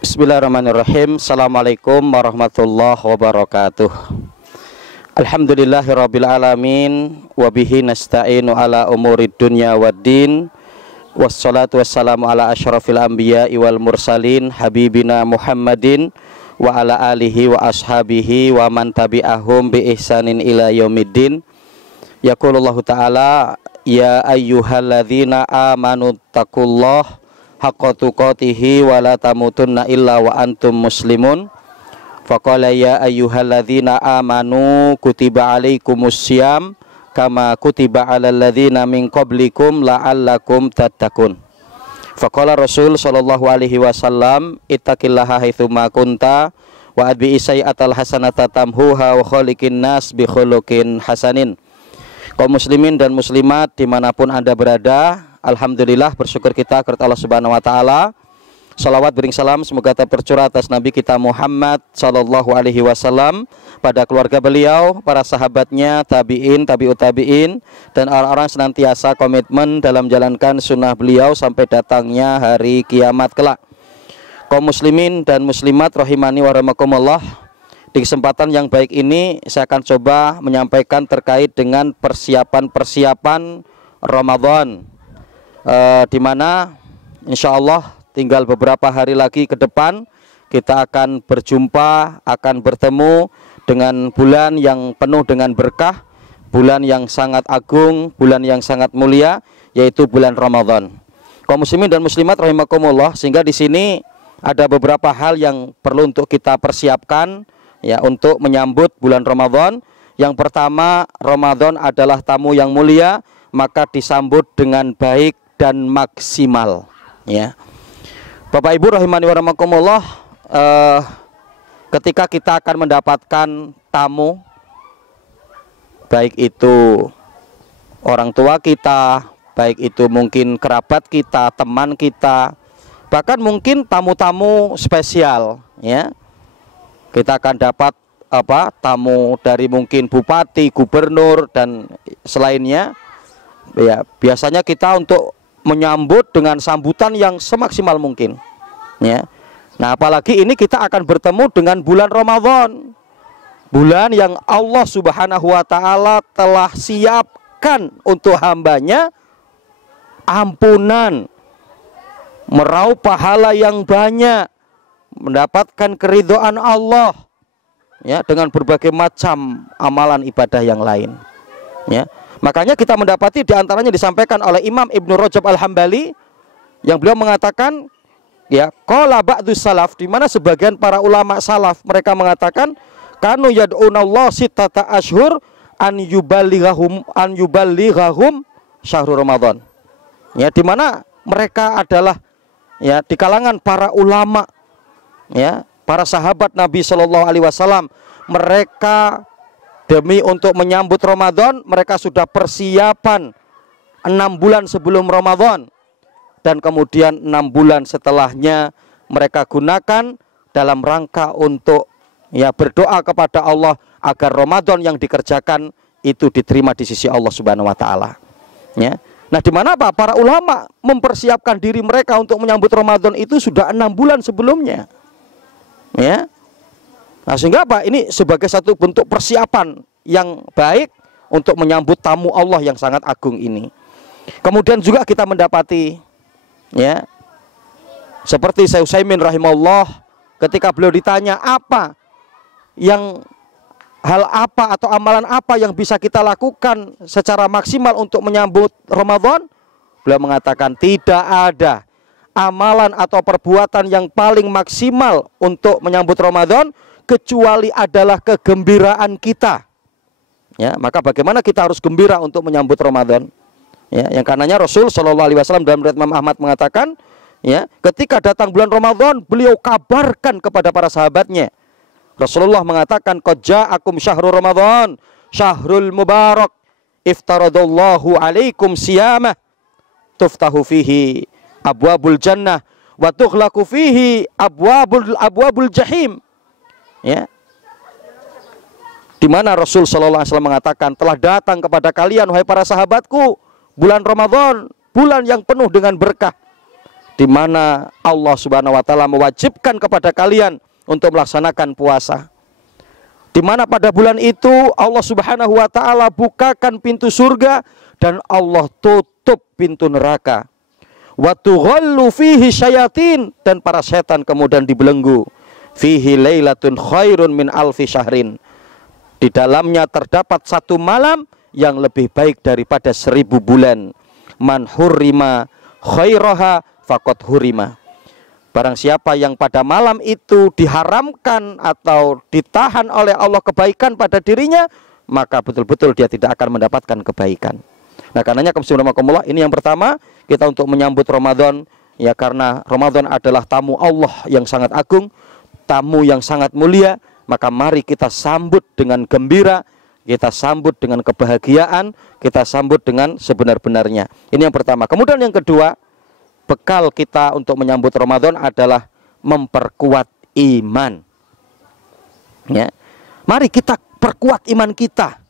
Bismillahirrahmanirrahim. Assalamualaikum warahmatullahi wabarakatuh. Alhamdulillahirabbil alamin wa bihi nasta'inu ala umurid dunya waddin. Wassalatu wassalamu ala asyrafil anbiya'i wal mursalin habibina Muhammadin wa ala alihi wa ashabihi wa man tabi'ahum bi ihsanin ila yaumiddin. Yaqulullahu ta'ala ya ayyuhalladzina amanu taqullaha haqqa tuqatihi wa la tamutunna illa wa antum muslimun. Faqala ya ayyuhalladzina amanu kutiba alaikumus syiyam kama kutiba alal ladzina min qablikum la'allakum tattaqun. Faqala Rasul sallallahu alaihi wasallam ittaqillaha haitsu ma kunta wa adbi sayyi'atal hasanata tamhuha wa khaliqin nas bi khuluqin hasanin. Kaum muslimin dan muslimat dimanapun Anda berada, alhamdulillah bersyukur kita kepada Allah Subhanahu wa taala. Salawat bering salam semoga tercurah atas Nabi kita Muhammad sallallahu alaihi wasallam, pada keluarga beliau, para sahabatnya, tabi'in, tabi'ut tabi'in, dan orang-orang senantiasa komitmen dalam menjalankan sunnah beliau sampai datangnya hari kiamat kelak. Kaum muslimin dan muslimat rahimani wa rahimakumullah, di kesempatan yang baik ini saya akan coba menyampaikan terkait dengan persiapan Ramadan, di mana insya Allah tinggal beberapa hari lagi ke depan kita akan berjumpa, akan bertemu dengan bulan yang penuh dengan berkah, bulan yang sangat agung, bulan yang sangat mulia, yaitu bulan Ramadan. Kaum muslimin dan muslimat rahimakumullah, sehingga di sini ada beberapa hal yang perlu untuk kita persiapkan ya untuk menyambut bulan Ramadan. Yang pertama, Ramadan adalah tamu yang mulia, maka disambut dengan baik dan maksimal ya. Bapak Ibu rahimani wa rahimakumullah, ketika kita akan mendapatkan tamu, baik itu orang tua kita, baik itu mungkin kerabat kita, teman kita, bahkan mungkin tamu-tamu spesial ya. Kita akan dapat tamu dari mungkin bupati, gubernur dan selainnya. Ya, biasanya kita untuk menyambut dengan sambutan yang semaksimal mungkin ya. Nah, apalagi ini kita akan bertemu dengan bulan Ramadan, bulan yang Allah Subhanahu wa taala telah siapkan untuk hambanya ampunan, meraup pahala yang banyak, mendapatkan keridhaan Allah ya, dengan berbagai macam amalan ibadah yang lain ya. Makanya kita mendapati diantaranya disampaikan oleh Imam Ibnu Rajab Al-Hambali yang beliau mengatakan ya, qala ba'dus salaf, di mana sebagian para ulama salaf mereka mengatakan kanu yad'unallah sittata ashhur an yuballighahum syahrul Ramadan. Ya, di mana mereka adalah ya di kalangan para ulama ya, para sahabat Nabi Shallallahu alaihi wasallam, mereka demi untuk menyambut Ramadan, mereka sudah persiapan 6 bulan sebelum Ramadan, dan kemudian 6 bulan setelahnya mereka gunakan dalam rangka untuk ya berdoa kepada Allah agar Ramadan yang dikerjakan itu diterima di sisi Allah Subhanahu wa taala. Ya. Nah, di mana Pak? Para ulama mempersiapkan diri mereka untuk menyambut Ramadan itu sudah 6 bulan sebelumnya. Ya. Nah, sehingga apa? Ini sebagai satu bentuk persiapan yang baik untuk menyambut tamu Allah yang sangat agung ini. Kemudian juga kita mendapati ya, seperti Syekh Utsaimin rahimahullah, ketika beliau ditanya hal apa atau amalan apa yang bisa kita lakukan secara maksimal untuk menyambut Ramadan, beliau mengatakan tidak ada amalan atau perbuatan yang paling maksimal untuk menyambut Ramadan kecuali adalah kegembiraan kita. Ya, maka bagaimana kita harus gembira untuk menyambut Ramadan? Ya, yang karenanya Rasul Shallallahu alaihi wasallam dalam riwayat Imam Ahmad mengatakan, ya, ketika datang bulan Ramadan, beliau kabarkan kepada para sahabatnya. Rasulullah mengatakan, qad ja'akum syahrul Ramadan, syahrul mubarak, iftaradallahu alaikum siyamah, tuftahu fihi abwabul jannah wa tughlaqu fihi abwabul jahim. Ya. Di mana Rasul sallallahu alaihi wasallam mengatakan, telah datang kepada kalian wahai para sahabatku bulan Ramadan, bulan yang penuh dengan berkah, di mana Allah Subhanahu wa taala mewajibkan kepada kalian untuk melaksanakan puasa. Di mana pada bulan itu Allah Subhanahu wa taala bukakan pintu surga dan Allah tutup pintu neraka. Wa tughallu fihi syayatin, dan para setan kemudian dibelenggu. Fihi lailatun khairun min alfi syahrin. Di dalamnya terdapat satu malam yang lebih baik daripada 1000 bulan. Man hurrima khairaha faqad hurima. Barang siapa yang pada malam itu diharamkan atau ditahan oleh Allah kebaikan pada dirinya, maka betul-betul dia tidak akan mendapatkan kebaikan. Nah, karenanya kaumullah, ini yang pertama, kita untuk menyambut Ramadan, ya, karena Ramadan adalah tamu Allah yang sangat agung, tamu yang sangat mulia. Maka mari kita sambut dengan gembira, kita sambut dengan kebahagiaan, kita sambut dengan sebenar-benarnya. Ini yang pertama. Kemudian yang kedua, bekal kita untuk menyambut Ramadan adalah memperkuat iman. Ya. Mari kita perkuat iman kita.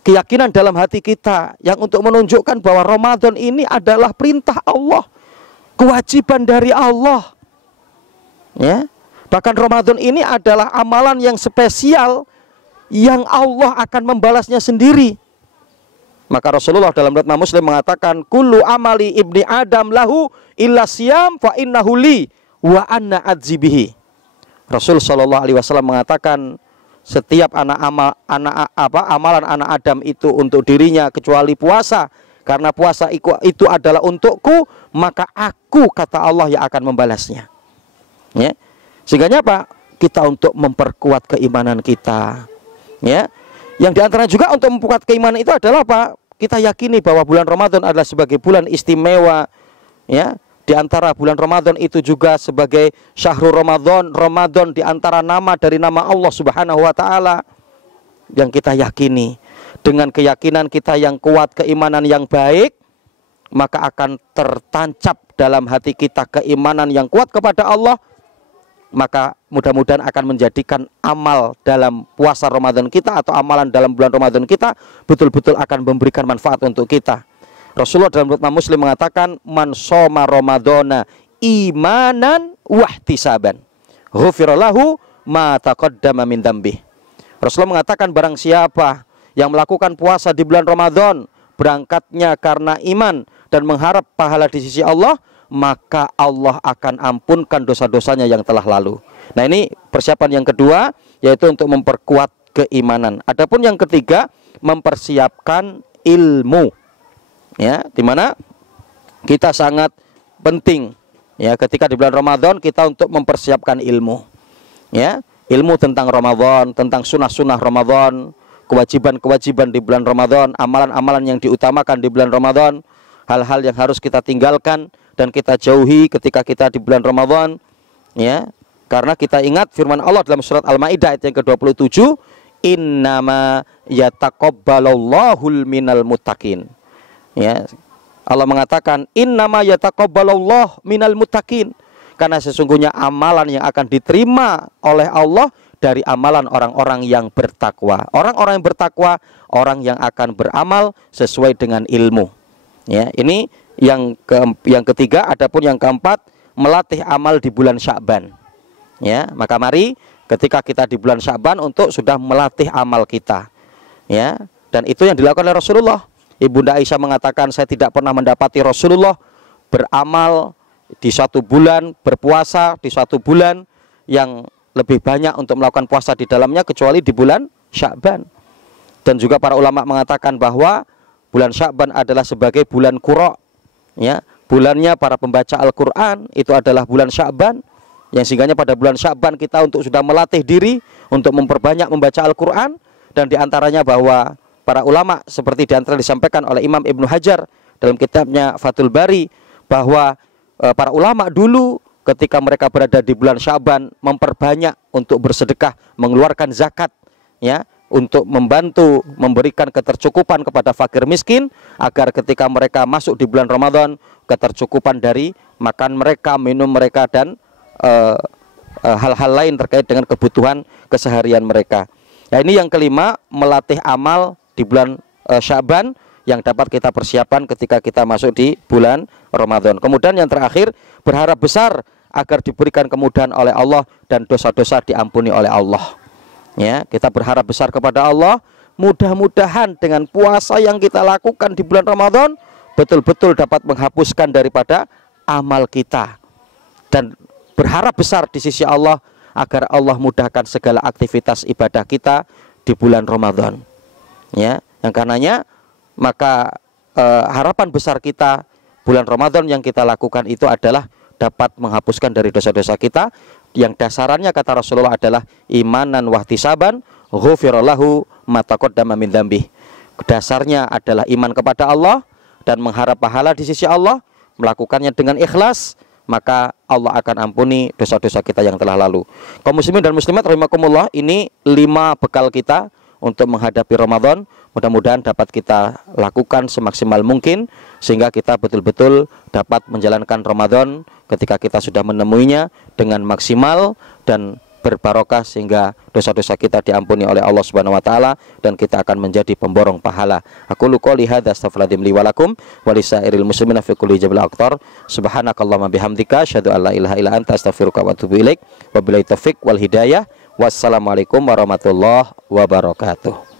Keyakinan dalam hati kita yang untuk menunjukkan bahwa Ramadan ini adalah perintah Allah, kewajiban dari Allah. Ya. Bahkan Ramadan ini adalah amalan yang spesial yang Allah akan membalasnya sendiri. Maka Rasulullah dalam riwayat Muslim mengatakan, kullu amali ibni Adam lahu illa siyam fa innahu li wa anna adzibihi. Rasul sallallahu alaihi wasallam mengatakan, setiap amalan anak Adam itu untuk dirinya kecuali puasa, karena puasa itu adalah untukku, maka aku, kata Allah, yang akan membalasnya. Ya. Sehingga apa? Kita untuk memperkuat keimanan kita. Ya. Yang diantara juga untuk memperkuat keimanan itu adalah apa? Kita yakini bahwa bulan Ramadan adalah sebagai bulan istimewa. Ya. Di antara bulan Ramadan itu juga sebagai syahrul Ramadan. Ramadan di antara nama dari nama Allah Subhanahu wa taala yang kita yakini. Dengan keyakinan kita yang kuat, keimanan yang baik, maka akan tertancap dalam hati kita keimanan yang kuat kepada Allah. Maka mudah-mudahan akan menjadikan amal dalam puasa Ramadan kita atau amalan dalam bulan Ramadan kita betul-betul akan memberikan manfaat untuk kita. Rasulullah dalam riwayat Muslim mengatakan, man shoma ramadhana imanan wahtisaban ghufira lahu ma taqaddama min dzambih. Rasulullah mengatakan, barang siapa yang melakukan puasa di bulan Ramadan berangkatnya karena iman dan mengharap pahala di sisi Allah, maka Allah akan ampunkan dosa-dosanya yang telah lalu. Nah, ini persiapan yang kedua, yaitu untuk memperkuat keimanan. Adapun yang ketiga, mempersiapkan ilmu. Ya, dimana kita sangat penting, ya, ketika di bulan Ramadan kita untuk mempersiapkan ilmu. Ya, ilmu tentang Ramadan, tentang sunnah-sunnah Ramadan, kewajiban-kewajiban di bulan Ramadan, amalan-amalan yang diutamakan di bulan Ramadan, hal-hal yang harus kita tinggalkan dan kita jauhi ketika kita di bulan Ramadan, ya, karena kita ingat firman Allah dalam surat Al-Maidah ayat yang ke-27, innama yataqabbalallahul minal muttaqin. Ya, Allah mengatakan innama yataqabbalullah minal muttaqin, karena sesungguhnya amalan yang akan diterima oleh Allah dari amalan orang-orang yang bertakwa. Orang-orang yang bertakwa, orang yang akan beramal sesuai dengan ilmu. Ya, ini yang ketiga. Adapun yang keempat, melatih amal di bulan Sya'ban. Ya, maka mari ketika kita di bulan Sya'ban untuk sudah melatih amal kita. Ya, dan itu yang dilakukan oleh Rasulullah. Ibunda Aisyah mengatakan, saya tidak pernah mendapati Rasulullah beramal di suatu bulan, berpuasa di suatu bulan yang lebih banyak untuk melakukan puasa di dalamnya kecuali di bulan Sya'ban. Dan juga para ulama mengatakan bahwa bulan Sya'ban adalah sebagai bulan Qura. Ya, bulannya para pembaca Al-Quran itu adalah bulan Sya'ban, yang sehingganya pada bulan Sya'ban kita untuk sudah melatih diri untuk memperbanyak membaca Al-Quran. Dan diantaranya bahwa para ulama seperti diantara disampaikan oleh Imam Ibnu Hajar dalam kitabnya Fathul Bari, bahwa para ulama dulu ketika mereka berada di bulan Sya'ban memperbanyak untuk bersedekah, mengeluarkan zakat, ya, untuk membantu memberikan ketercukupan kepada fakir miskin, agar ketika mereka masuk di bulan Ramadan ketercukupan dari makan mereka, minum mereka, dan hal-hal lain terkait dengan kebutuhan keseharian mereka. Nah, ini yang kelima, melatih amal di bulan Sya'ban. yang dapat kita persiapkan ketika kita masuk di bulan Ramadan. Kemudian yang terakhir, berharap besar agar diberikan kemudahan oleh Allah dan dosa-dosa diampuni oleh Allah. Ya, kita berharap besar kepada Allah, mudah-mudahan dengan puasa yang kita lakukan di bulan Ramadan betul-betul dapat menghapuskan daripada amal kita, dan berharap besar di sisi Allah agar Allah mudahkan segala aktivitas ibadah kita di bulan Ramadan. Ya, yang karenanya maka harapan besar kita bulan Ramadan yang kita lakukan itu adalah dapat menghapuskan dari dosa-dosa kita, yang dasarannya kata Rasulullah adalah imanan wahtisaban ghufirallahu ma taqaddama min dzambi. Dasarnya adalah iman kepada Allah dan mengharap pahala di sisi Allah, melakukannya dengan ikhlas, maka Allah akan ampuni dosa-dosa kita yang telah lalu. Kaum muslimin dan muslimat rahimakumullah, ini 5 bekal kita untuk menghadapi Ramadan. Mudah-mudahan dapat kita lakukan semaksimal mungkin sehingga kita betul-betul dapat menjalankan Ramadan ketika kita sudah menemuinya dengan maksimal dan berbarokah, sehingga dosa-dosa kita diampuni oleh Allah Subhanahu wa taala dan kita akan menjadi pemborong pahala. Aku qouli hadza astaghfirullahaladzim li wa lakum wa lisairil muslimina fi kulli jabil aqtar. Subhanakallahumma bihamdika asyhadu an la ilaha illa anta astaghfiruka wa atubu ilaik. Wabillahi taufik wal hidayah. Wassalamualaikum warahmatullahi wabarakatuh.